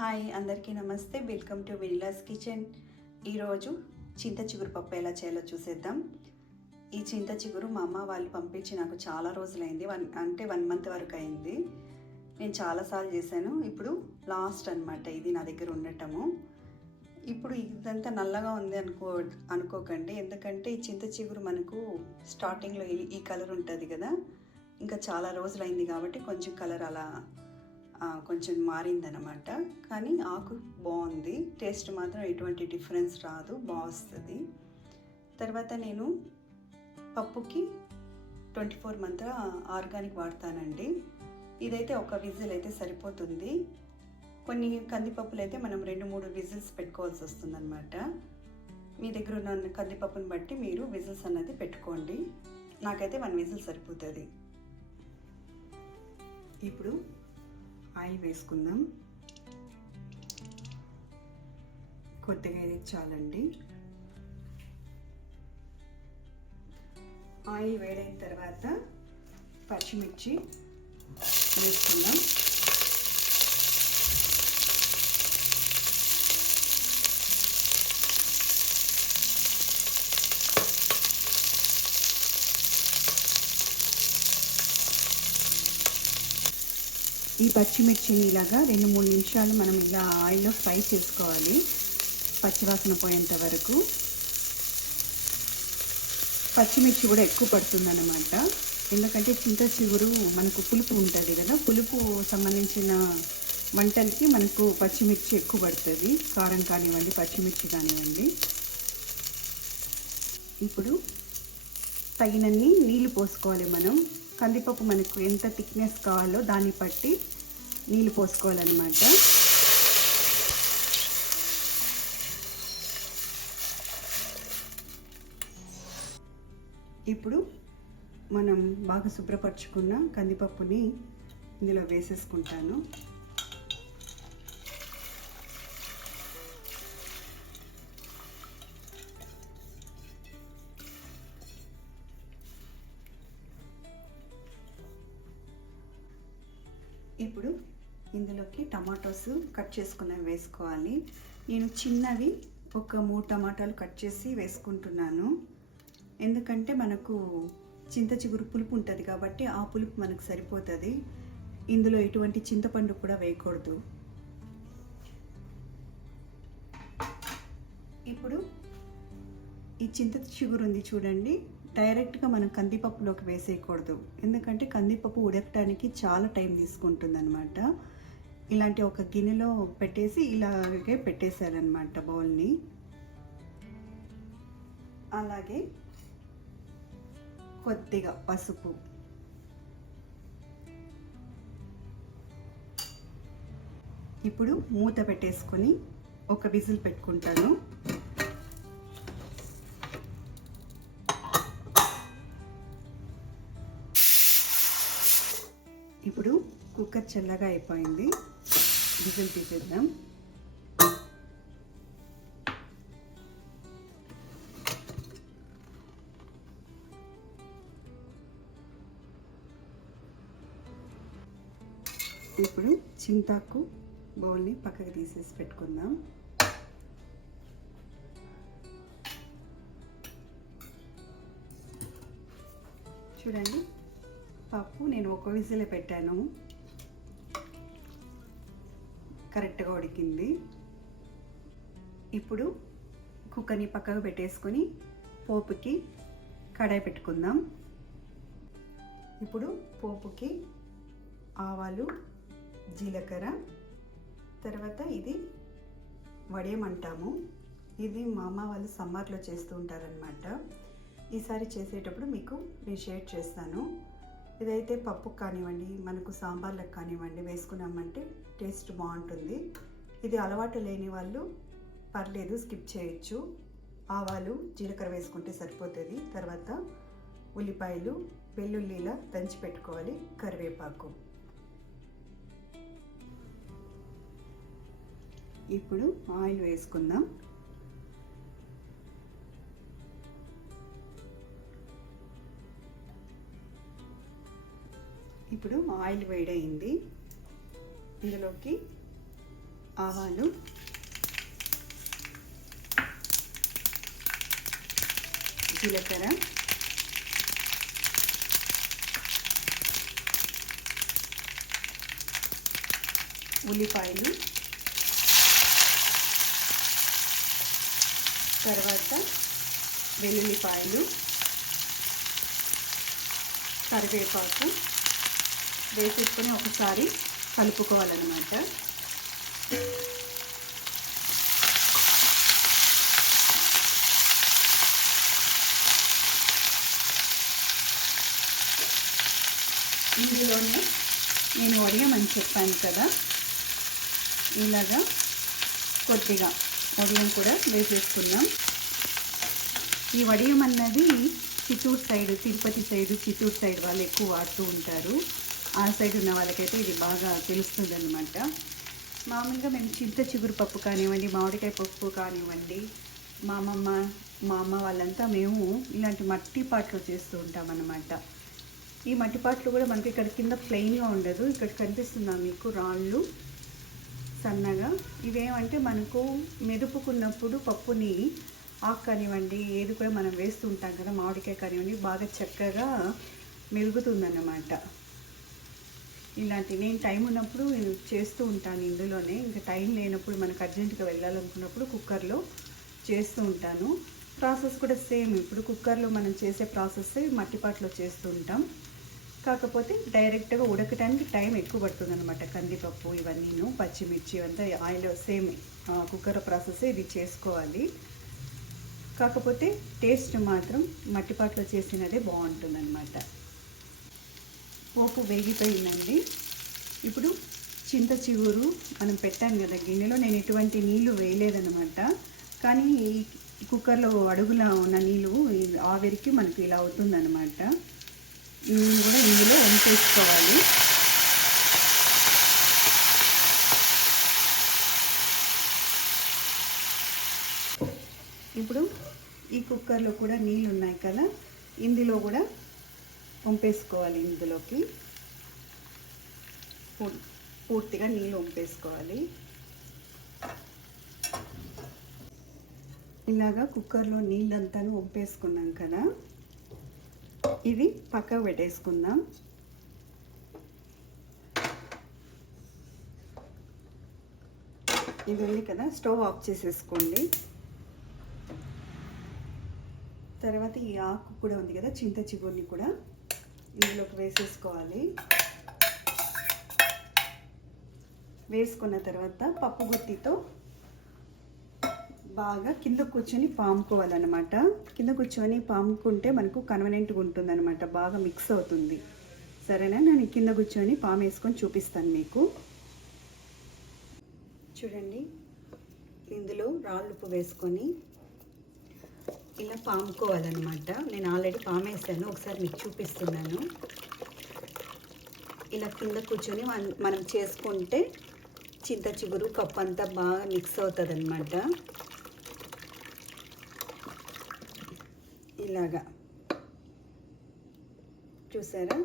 Hi అందరికీ నమస్తే. Welcome to Vanilla's kitchen. ఈరోజు చింత చిగురు పప్పు ఎలా చేయాలో చూసేద్దాం. ఈ చింత చిగురు మా అమ్మ వాళ్ళు పంపించి నాకు చాలా రోజులైంది, 1 మంత్ వరకు అయింది. నేను చాలాసార్లు చేశాను. ఇప్పుడు లాస్ట్ అనమాట ఇది నా దగ్గర ఉండటము. ఇప్పుడు ఇదంతా నల్లగా ఉంది అనుకోకండి, ఎందుకంటే ఈ చింత చిగురు మనకు స్టార్టింగ్లో ఈ కలర్ ఉంటుంది కదా, ఇంకా చాలా రోజులైంది కాబట్టి కొంచెం కలర్ అలా కొంచెం మారిందనమాట. కానీ ఆకు బాగుంది, టేస్ట్ మాత్రం ఎటువంటి డిఫరెన్స్ రాదు, బాగుస్తుంది. తర్వాత నేను పప్పుకి 24 మంత్ర ఆర్గానిక్ వాడతానండి. ఇదైతే ఒక విజిల్ అయితే సరిపోతుంది. కొన్ని కందిపప్పులు అయితే మనం 2-3 విజిల్స్ పెట్టుకోవాల్సి వస్తుందన్నమాట. మీ దగ్గర ఉన్న కందిపప్పుని బట్టి మీరు విజిల్స్ అన్నది పెట్టుకోండి. నాకైతే 1 విజిల్ సరిపోతుంది. ఇప్పుడు ఆయిల్ వేసుకుందాం. కొద్దిగా ఇది చాలండి. ఆయిల్ వేడైన తర్వాత పచ్చిమిర్చి వేసుకుందాం. ఈ పచ్చిమిర్చిని ఇలాగా 2-3 నిమిషాలు మనం ఇలా ఆయిల్లో ఫ్రై చేసుకోవాలి, పచ్చివాసన పోయేంత వరకు. పచ్చిమిర్చి కూడా ఎక్కువ పడుతుందన్నమాట, ఎందుకంటే చింత చిగురు మనకు పులుపు ఉంటుంది కదా, పులుపు సంబంధించిన వంటలకి మనకు పచ్చిమిర్చి ఎక్కువ పడుతుంది. కారం కానివ్వండి, పచ్చిమిర్చి కానివ్వండి. ఇప్పుడు తగినన్ని నీళ్ళు పోసుకోవాలి. మనం కందిపప్పు మనకు ఎంత థిక్నెస్ కావాలో దాన్ని బట్టి నీళ్ళు పోసుకోవాలన్నమాట. ఇప్పుడు మనం బాగా శుభ్రపరచుకున్న కందిపప్పుని ఇందులో వేసేసుకుంటాను. ఇప్పుడు ఇందులోకి టమాటోస్ కట్ చేసుకున్నవి వేసుకోవాలి. నేను చిన్నవి ఒక 3 టమాటాలు కట్ చేసి వేసుకుంటున్నాను, ఎందుకంటే మనకు చింత చిగురు పులుపు ఉంటుంది కాబట్టి ఆ పులుపు మనకు సరిపోతుంది. ఇందులో ఎటువంటి చింతపండు కూడా వేయకూడదు. ఇప్పుడు ఈ చింత చిగురు ఉంది చూడండి, డైరెక్ట్గా మనం కందిపప్పులోకి వేసేయకూడదు, ఎందుకంటే కందిపప్పు ఉడకటానికి చాలా టైం తీసుకుంటుంది అనమాట. ఇలాంటి ఒక గిన్నెలో పెట్టేసి ఇలాగే పెట్టేశారనమాట బౌల్ని. అలాగే కొద్దిగా పసుపు, ఇప్పుడు మూత పెట్టేసుకొని ఒక విజిల్ పెట్టుకుంటాను. ఇప్పుడు కుక్కర్ చల్లగా అయిపోయింది, విజిల్ తీసేద్దాం. ఇప్పుడు చింతాకు బౌల్ని పక్కకి తీసేసి పెట్టుకుందాం. చూడండి, పప్పు నేను ఒక విజిల్ పెట్టాను, కరెక్ట్గా ఉడికింది. ఇప్పుడు కుక్కర్ని పక్కకు పెట్టేసుకొని పోపుకి కడాయి పెట్టుకుందాం. ఇప్పుడు పోపుకి ఆవాలు, జీలకర్ర, తర్వాత ఇది వడియం అంటాము. ఇది మా అమ్మ వాళ్ళు సమ్మర్లో చేస్తూ ఉంటారనమాట. ఈసారి చేసేటప్పుడు మీకు నేను షేర్ చేస్తాను. ఇదైతే పప్పు కానివ్వండి, మనకు సాంబార్లకు కానివ్వండి వేసుకున్నామంటే టేస్ట్ బాగుంటుంది. ఇది అలవాటు లేని వాళ్ళు పర్లేదు, స్కిప్ చేయొచ్చు. ఆవాలు, జీలకర్ర వేసుకుంటే సరిపోతుంది. తర్వాత ఉల్లిపాయలు, వెల్లుల్లిలా దంచి పెట్టుకోవాలి, కరివేపాకు. ఇప్పుడు ఆయిల్ వేసుకుందాం. ఇప్పుడు ఆయిల్ వేడైంది. ఇందులోకి ఆవాలు, జీలకర్ర, ఉల్లిపాయలు, తర్వాత వెల్లుల్లిపాయలు, కరివేపాకు వేసేసుకొని ఒకసారి కలుపుకోవాలన్నమాట. ఇందులోనే నేను వడియం చెప్పాను కదా, ఇలాగా కొద్దిగా వడియం కూడా వేసేసుకున్నాం. ఈ వడియం అన్నది Chittoor side, Tirupati side, Chittoor side వాళ్ళు ఎక్కువ వాడుతూ ఉంటారు. ఆ సైడ్ ఉన్న వాళ్ళకైతే ఇది బాగా తెలుస్తుంది అన్నమాట. మామూలుగా మేము చింత చిగురు పప్పు కానివ్వండి, మామిడికాయ పప్పు కానివ్వండి, మా అమ్మ వాళ్ళంతా మేము ఇలాంటి మట్టి పాటలో చేస్తూ ఉంటాం అన్నమాట. ఈ మట్టి పాటలు కూడా మనకి ఇక్కడ కింద ప్లెయిన్గా ఉండదు, ఇక్కడ కనిపిస్తుందా మీకు రాళ్ళు సన్నగా. ఇవేమంటే మనకు మెదుపుకున్నప్పుడు పప్పుని ఆకు కానివ్వండి ఏది కూడా మనం వేస్తూ ఉంటాం కదా, మామిడికాయ కానివ్వండి, బాగా చక్కగా మెరుగుతుందన్నమాట. ఇలాంటి నేను టైం ఉన్నప్పుడు నేను చేస్తూ ఉంటాను ఇందులోనే. ఇంకా టైం లేనప్పుడు మనకు అర్జెంటుగా వెళ్ళాలనుకున్నప్పుడు కుక్కర్లో చేస్తూ ఉంటాను. ప్రాసెస్ కూడా సేమ్, ఇప్పుడు కుక్కర్లో మనం చేసే ప్రాసెస్ మట్టిపాట్లో చేస్తూ ఉంటాం. కాకపోతే డైరెక్ట్గా ఉడకటానికి టైం ఎక్కువ పడుతుంది అనమాట. కందిపప్పు ఇవన్నీను, పచ్చిమిర్చి ఇవంతా ఆయిల్ సేమ్ కుక్కర్ ప్రాసెస్ ఇది చేసుకోవాలి. కాకపోతే టేస్ట్ మాత్రం మట్టిపాట్లో చేసినదే బాగుంటుందన్నమాట. పోపు వేగిపోయిందండి. ఇప్పుడు చింత చిగురు మనం పెట్టాను కదా గిన్నెలో, నేను ఎటువంటి నీళ్లు వేయలేదన్నమాట. కానీ ఈ కుక్కర్లో అడుగులా ఉన్న నీళ్ళు ఆవిరికి మనకు ఇలా అవుతుందన్నమాట. ఈ నీళ్ళు కూడా ఇందులో వంపేసుకోవాలి. ఇప్పుడు ఈ కుక్కర్లో కూడా నీళ్ళు ఉన్నాయి కదా, ఇందులో కూడా వంపేసుకోవాలి. ఇందులోకి పూర్తిగా నీళ్ళు వంపేసుకోవాలి. ఇలాగా కుక్కర్లో నీళ్ళంతా వంపేసుకున్నాం కదా, ఇది పక్కకు పెట్టేసుకుందాం. ఇది ఉంది కదా, స్టవ్ ఆఫ్ చేసేసుకోండి. తర్వాత ఈ ఆకు కూడా ఉంది కదా, చింత చిగురిని కూడా ఇందులోకి వేసేసుకోవాలి. వేసుకున్న తర్వాత పప్పు గుత్తితో బాగా కింద కూర్చొని పాముకోవాలన్నమాట. కింద కూర్చొని పాముకుంటే మనకు కన్వీనియంట్గా ఉంటుందన్నమాట, బాగా మిక్స్ అవుతుంది. సరేనా, నేను కింద కూర్చొని పాము వేసుకొని చూపిస్తాను మీకు. చూడండి, ఇందులో రాళ్ళుప్పు వేసుకొని ఇలా పాముకోవాలన్నమాట. నేను ఆల్రెడీ పామేసాను, ఒకసారి మీకు చూపిస్తున్నాను. ఇలా కింద కూర్చొని మనం చేసుకుంటే చింత చిగురు కప్పు అంతా బాగా మిక్స్ అవుతుంది అన్నమాట. ఇలాగా చూసారా.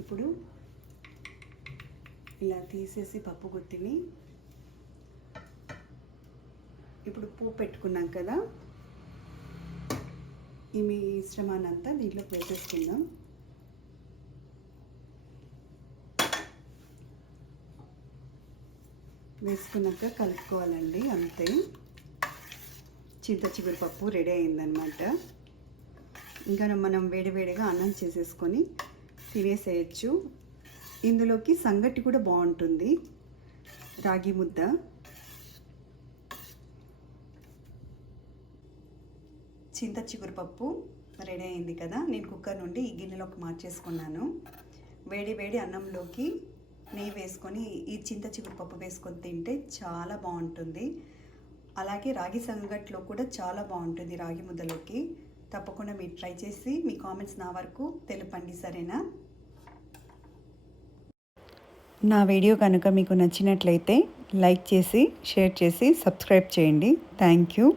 ఇప్పుడు ఇలా తీసేసి పప్పు గుత్తిని ఇప్పుడు పువ్వు పెట్టుకున్నాం కదా, ఈ మిశ్రమాన్నంతా దీంట్లోకి వేసేసుకుందాం. వేసుకున్నాక కలుపుకోవాలండి, అంతే. చింత చిగురు పప్పు రెడీ అయిందనమాట. ఇంకా మనం వేడివేడిగా అన్నం చేసేసుకొని తినేసేయచ్చు. ఇందులోకి సంగటి కూడా బాగుంటుంది, రాగి ముద్ద. చింత చిగురు పప్పు రెడీ అయింది కదా, నేను కుక్కర్ నుండి ఈ గిన్నెలోకి మార్చేసుకున్నాను. వేడి వేడి అన్నంలోకి నెయ్యి వేసుకొని ఈ చింత చిగురు పప్పు వేసుకొని తింటే చాలా బాగుంటుంది. అలాగే రాగి సంగట్లో కూడా చాలా బాగుంటుంది, రాగి ముద్దలోకి. తప్పకుండా మీరు ట్రై చేసి మీ కామెంట్స్ నా వరకు తెలుపండి, సరేనా. నా వీడియో కనుక మీకు నచ్చినట్లయితే లైక్ చేసి, షేర్ చేసి, సబ్స్క్రైబ్ చేయండి. Thank you.